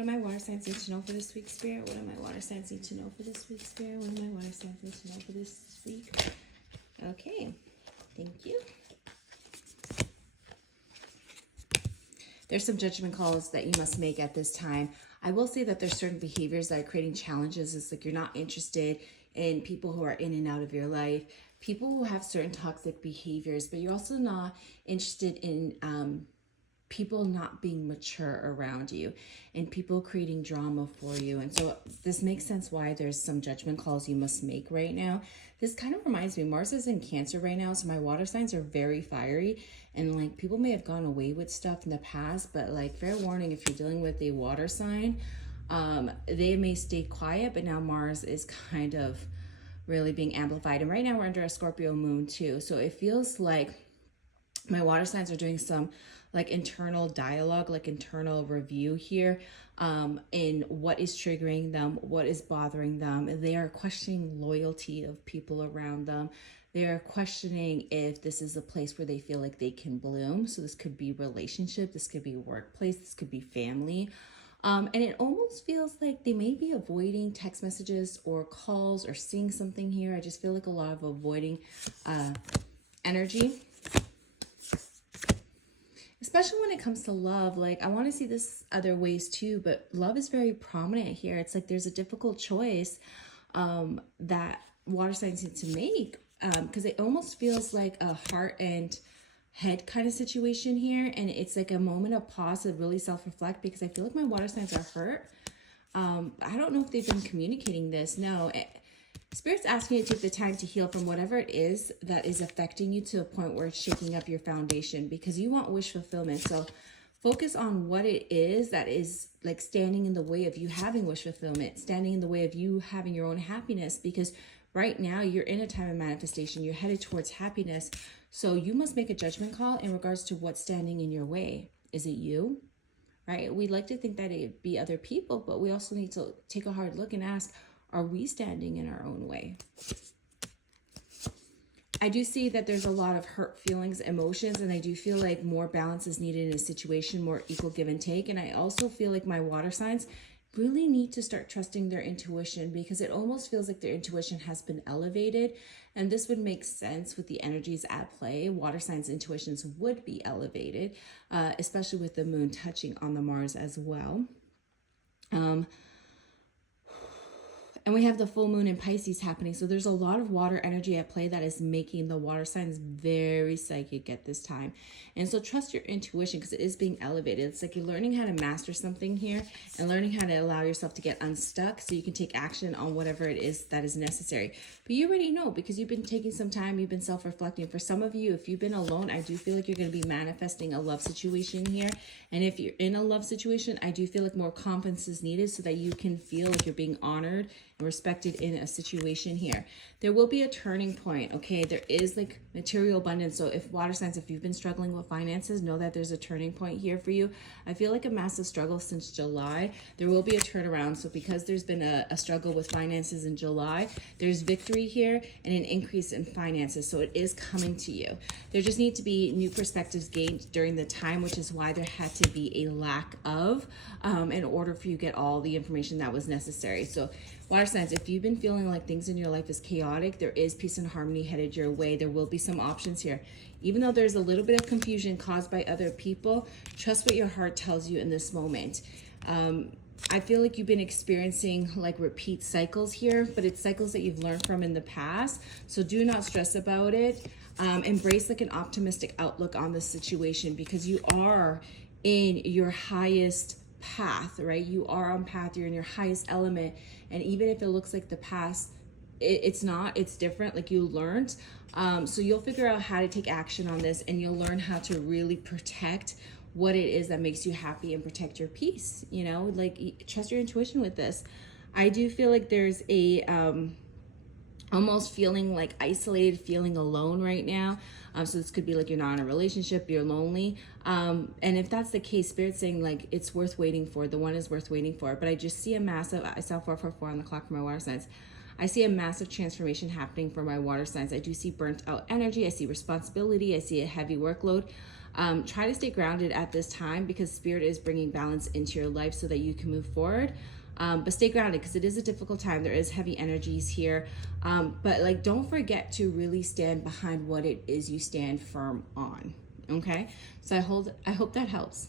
What do my water signs need to know for this week, Spirit? What do my water signs need to know for this week, Spirit? What do my water signs need to know for this week? Okay, thank you. There's some judgment calls that you must make at this time. I will say that there's certain behaviors that are creating challenges. It's like you're not interested in people who are in and out of your life, people who have certain toxic behaviors, but you're also not interested in people not being mature around you and people creating drama for you. And so this makes sense why there's some judgment calls you must make right now. This kind of reminds me, Mars is in Cancer right now, so my water signs are very fiery, and like people may have gone away with stuff in the past, but like fair warning, if you're dealing with a water sign, they may stay quiet, but now Mars is kind of really being amplified. And right now we're under a Scorpio moon too, so it feels like my water signs are doing some like internal dialogue, like internal review here, in what is triggering them, what is bothering them. They are questioning loyalty of people around them. They are questioning if this is a place where they feel like they can bloom. So this could be relationship, this could be workplace, this could be family. And it almost feels like they may be avoiding text messages or calls or seeing something here. I just feel like a lot of avoiding energy. Especially when it comes to love, like I want to see this other ways too, but love is very prominent here. It's like there's a difficult choice that water signs need to make, because it almost feels like a heart and head kind of situation here, and it's like a moment of pause to really self-reflect, because I feel like my water signs are hurt. I don't know if they've been communicating this. No, Spirit's asking you to take the time to heal from whatever it is that is affecting you to a point where it's shaking up your foundation, because you want wish fulfillment. So focus on what it is that is like standing in the way of you having wish fulfillment, standing in the way of you having your own happiness, because right now you're in a time of manifestation. You're headed towards happiness. So you must make a judgment call in regards to what's standing in your way. Is it you? Right? We like to think that it'd be other people, but we also need to take a hard look and ask, are we standing in our own way? I do see that there's a lot of hurt feelings, emotions, and I do feel like more balance is needed in a situation, more equal give and take. And I also feel like my water signs really need to start trusting their intuition, because it almost feels like their intuition has been elevated. And this would make sense with the energies at play. Water signs' intuitions would be elevated, especially with the moon touching on the Mars as well. And we have the full moon in Pisces happening. So there's a lot of water energy at play that is making the water signs very psychic at this time. And so trust your intuition, because it is being elevated. It's like you're learning how to master something here and learning how to allow yourself to get unstuck so you can take action on whatever it is that is necessary. But you already know, because you've been taking some time, you've been self-reflecting. For some of you, if you've been alone, I do feel like you're going to be manifesting a love situation here. And if you're in a love situation, I do feel like more confidence is needed so that you can feel like you're being honored and respected in a situation here. There will be a turning point, okay? There is like material abundance. So if water signs, if you've been struggling with finances, know that there's a turning point here for you. I feel like a massive struggle since July. There will be a turnaround. So because there's been a struggle with finances in July, there's victory here and an increase in finances. So it is coming to you. There just need to be new perspectives gained during the time, which is why there had to be a lack of in order for you to get all the information that was necessary. So water signs, if you've been feeling like things in your life is chaotic, there is peace and harmony headed your way. There will be some options here. Even though there's a little bit of confusion caused by other people, trust what your heart tells you in this moment. I feel like you've been experiencing like repeat cycles here, but it's cycles that you've learned from in the past. So do not stress about it. Embrace like an optimistic outlook on the situation, because you are in your highest path, right? You are on path, you're in your highest element. And even if it looks like the past, it's not, it's different, like you learned. So you'll figure out how to take action on this, and you'll learn how to really protect what it is that makes you happy and protect your peace, you know, like trust your intuition with this. I do feel like there's a, almost feeling like isolated, feeling alone right now. So this could be like you're not in a relationship, you're lonely. And if that's the case, Spirit's saying like it's worth waiting for. The one is worth waiting for. But I just see a massive, I saw 444 on the clock for my water signs. I see a massive transformation happening for my water signs. I do see burnt out energy. I see responsibility. I see a heavy workload. Try to stay grounded at this time because Spirit is bringing balance into your life so that you can move forward. But stay grounded because it is a difficult time. There is heavy energies here. But like, don't forget to really stand behind what it is you stand firm on. Okay? So I hope that helps.